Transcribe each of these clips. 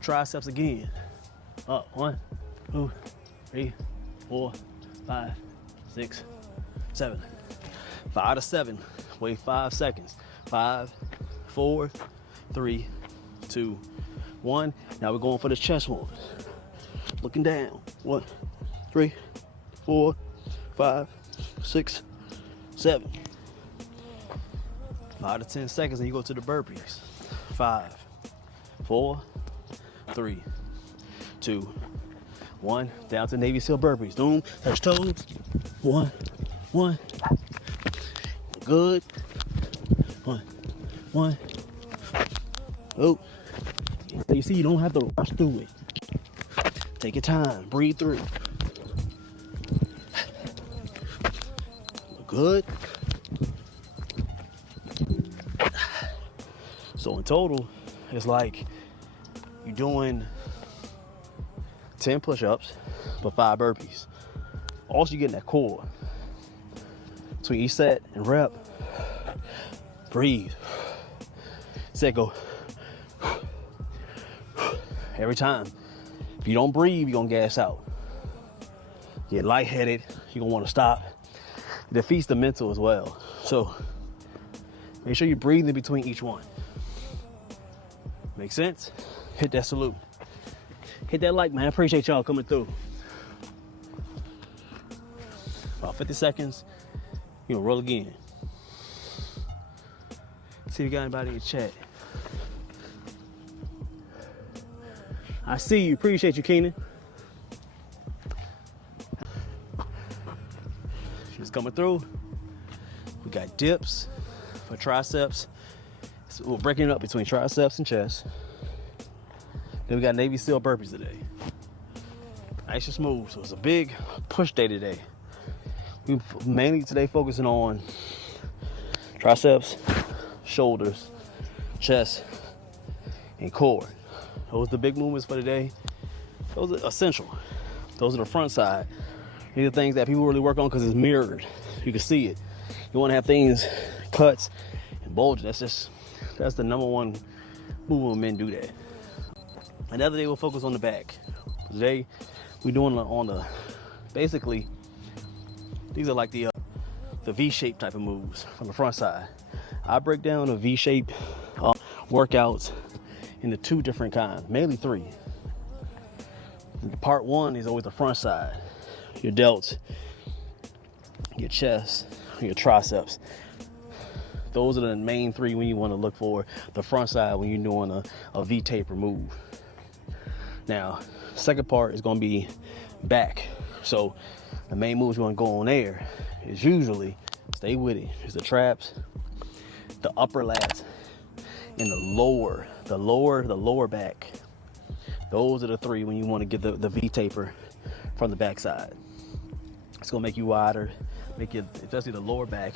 triceps again. Up, 1, 2, 3, 4, 5, 6, 7. 5 to 7, wait 5 seconds. 5, 4, 3, 2, 1. Now we're going for the chest one. Looking down. 1, 3, 4, 5, 6, 7. 5 to 10 seconds and you go to the burpees. 5, 4, 3, 2, 1. Down to Navy SEAL burpees. Boom. Touch toes. 1, 1. Good. 1, 1. Oh. You see, you don't have to rush through it. Take your time. Breathe through. Good. So in total, it's like you're doing 10 push-ups for 5 burpees. Also, you're getting that core. Between each set and rep, breathe. Set, go. Every time. If you don't breathe, you're gonna gas out. Get lightheaded, you're gonna wanna stop. It defeats the mental as well. So make sure you breathe in between each one. Make sense? Hit that salute. Hit that like, man. I appreciate y'all coming through. About 50 seconds, you know, roll again. See if you got anybody in the chat. I see you. Appreciate you, Keenan. She's coming through. We got dips for triceps. So we're breaking it up between triceps and chest. Then we got Navy SEAL burpees today. Nice and smooth. So it's a big push day today. We mainly today focusing on triceps, shoulders, chest, and core. Those are the big movements for today. Those are essential. Those are the front side. These are things that people really work on because it's mirrored. You can see it. You want to have things, cuts, and bulging. That's the number one move when men do that. Another day we'll focus on the back. Today we're doing on the, basically, these are like the V-shape type of moves from the front side. I break down a V-shape workouts into 2 different kinds, mainly 3. Part 1 is always the front side. Your delts, your chest, your triceps. Those are the main 3 when you want to look for the front side when you're doing a V-taper move. Now, second part is going to be back. So the main moves you want to go on there is usually, stay with it, is the traps, the upper lats, and the lower back. Those are the 3 when you want to get the V-taper from the backside. It's gonna make you wider, make it, especially the lower back,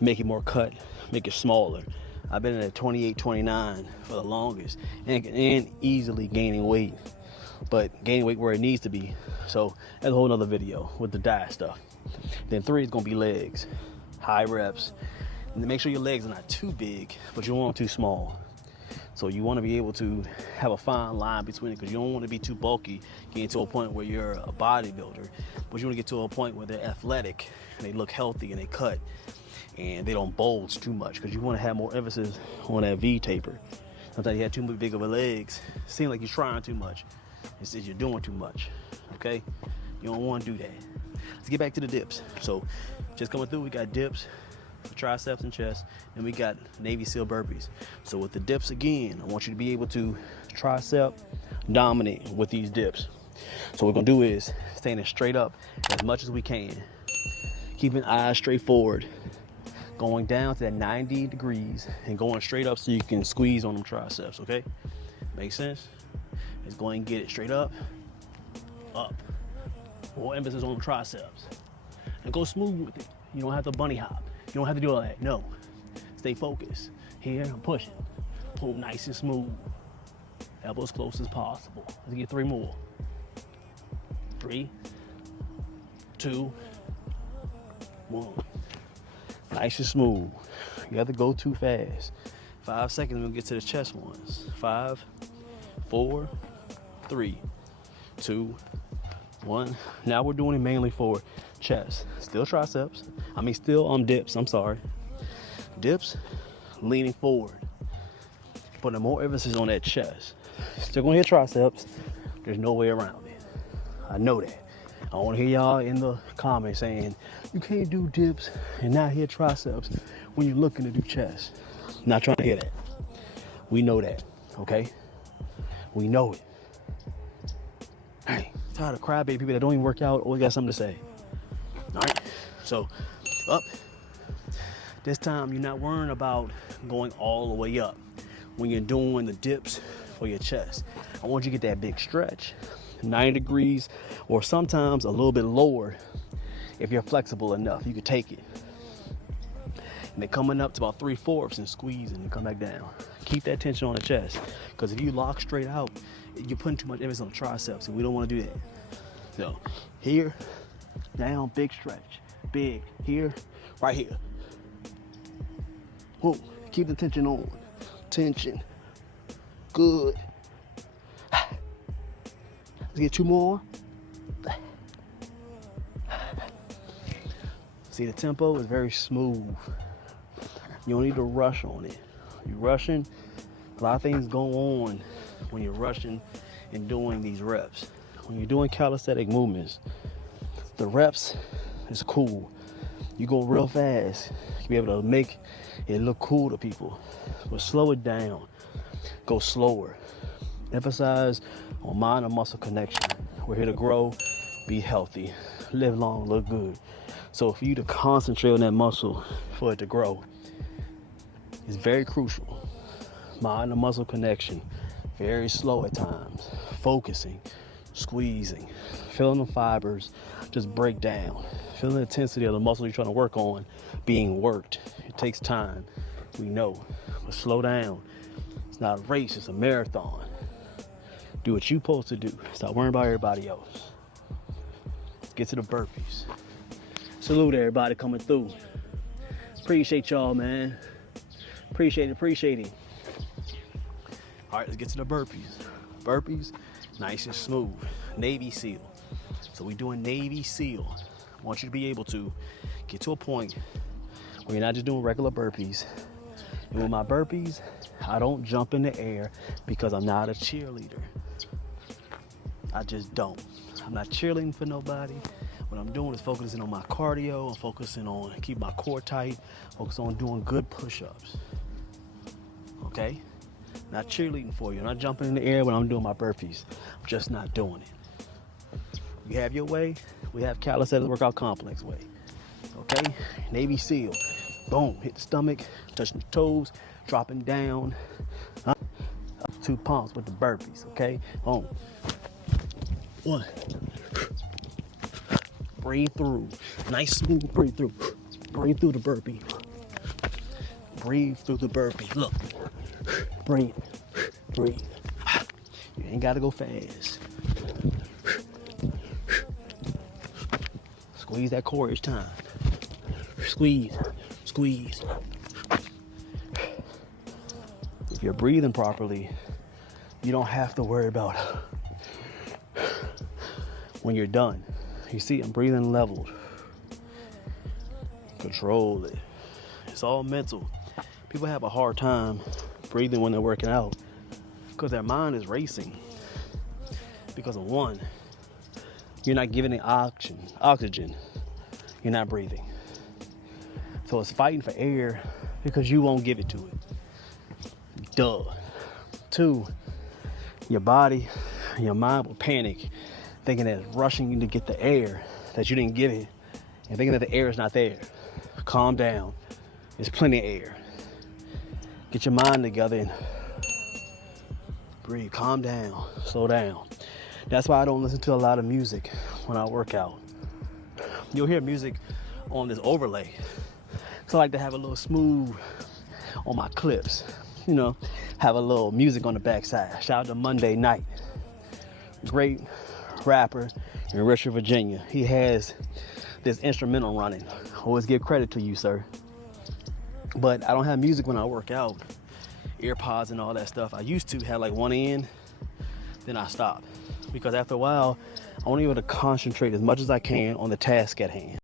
make it more cut, make it smaller. I've been at 28, 29 for the longest, and easily gaining weight, but gaining weight where it needs to be. So that's a whole nother video with the diet stuff. Then 3 is gonna be legs, high reps. And make sure your legs are not too big, but you don't want them too small. So you want to be able to have a fine line between it, because you don't want to be too bulky, getting to a point where you're a bodybuilder, but you want to get to a point where they're athletic and they look healthy and they cut and they don't bulge too much, because you want to have more emphasis on that V taper. Sometimes you have too big of a legs, it seems like you're trying too much. It says you're doing too much. Okay, you don't want to do that. Let's get back to the dips. So just coming through, we got dips for triceps and chest, and we got Navy SEAL burpees. So with the dips again, I want you to be able to tricep dominate with these dips. So what we're gonna do is standing straight up as much as we can, keeping eyes straight forward, going down to that 90 degrees and going straight up so you can squeeze on them triceps. Okay, make sense? Let's go and get it straight up, up. More emphasis on the triceps, and go smooth with it. You don't have to bunny hop. You don't have to do all that. No. Stay focused. Here, I'm pushing. Pull nice and smooth. Elbow as close as possible. Let's get 3 more. 3, 2, 1. Nice and smooth. You have to go too fast. 5 seconds, we'll get to the chest ones. 5, 4, 3, 2, 1. Now we're doing it mainly for chest. Still triceps. Still dips. I'm sorry. Dips, leaning forward. Putting more emphasis on that chest. Still gonna hit triceps. There's no way around it. I know that. I want to hear y'all in the comments saying you can't do dips and not hit triceps when you're looking to do chest. Not trying to hear that. We know that, okay? We know it. Hey, tired of crybaby people that don't even work out. Always got something to say. All right. So up. This time you're not worrying about going all the way up when you're doing the dips for your chest. I want you to get that big stretch, 90 degrees, or sometimes a little bit lower if you're flexible enough. You can take it. And then coming up to about 3/4 and squeezing and come back down. Keep that tension on the chest, because if you lock straight out, you're putting too much emphasis on the triceps, and we don't want to do that. So here, down, big stretch, big, here, right here. Whoa, keep the tension on. Tension. Good. Let's get 2 more. See, the tempo is very smooth. You don't need to rush on it. You're rushing, a lot of things go on when you're rushing and doing these reps. When you're doing calisthenic movements, the reps is cool. You go real fast, you'll be able to make it look cool to people. But slow it down. Go slower. Emphasize on mind and muscle connection. We're here to grow, be healthy, live long, look good. So for you to concentrate on that muscle for it to grow is very crucial. Mind and muscle connection. Very slow at times. Focusing, squeezing, feeling the fibers just break down. Feeling the intensity of the muscle you're trying to work on being worked. It takes time, we know. But slow down. It's not a race, it's a marathon. Do what you're supposed to do. Stop worrying about everybody else. Let's get to the burpees. Salute everybody coming through. Appreciate y'all, man. Appreciate it. All right, let's get to the burpees. Burpees, nice and smooth. Navy SEAL. So we're doing Navy SEAL. I want you to be able to get to a point where you're not just doing regular burpees. And with my burpees, I don't jump in the air because I'm not a cheerleader. I just don't. I'm not cheerleading for nobody. What I'm doing is focusing on my cardio. I'm focusing on keeping my core tight. Focus on doing good push-ups. Okay? Not cheerleading for you. I'm not jumping in the air when I'm doing my burpees. I'm just not doing it. You have your way. We have Calisthenics Workout Complex way. Okay? Navy SEAL. Boom. Hit the stomach. Touching the toes. Dropping down. Up 2 pumps with the burpees. Okay? Boom. 1. Breathe through. Nice smooth breathe through. Breathe through the burpee. Breathe through the burpee. Look. Breathe. You ain't gotta go fast. Squeeze that core each time. Squeeze. If you're breathing properly, you don't have to worry about when you're done. You see, I'm breathing leveled. Control it. It's all mental. People have a hard time breathing when they're working out because their mind is racing. Because of one, you're not giving it oxygen. You're not breathing. So it's fighting for air because you won't give it to it. Duh. 2, your body, your mind will panic, thinking that it's rushing you to get the air that you didn't give it, and thinking that the air is not there. Calm down. There's plenty of air. Get your mind together and breathe. Calm down. Slow down. That's why I don't listen to a lot of music when I work out. You'll hear music on this overlay. So I like to have a little smooth on my clips. You know, have a little music on the backside. Shout out to Monday Night. Great rapper in Richmond, Virginia. He has this instrumental running. Always give credit to you, sir. But I don't have music when I work out. Earpods and all that stuff. I used to have like one in then I stop. Because after a while, I want to be able to concentrate as much as I can on the task at hand.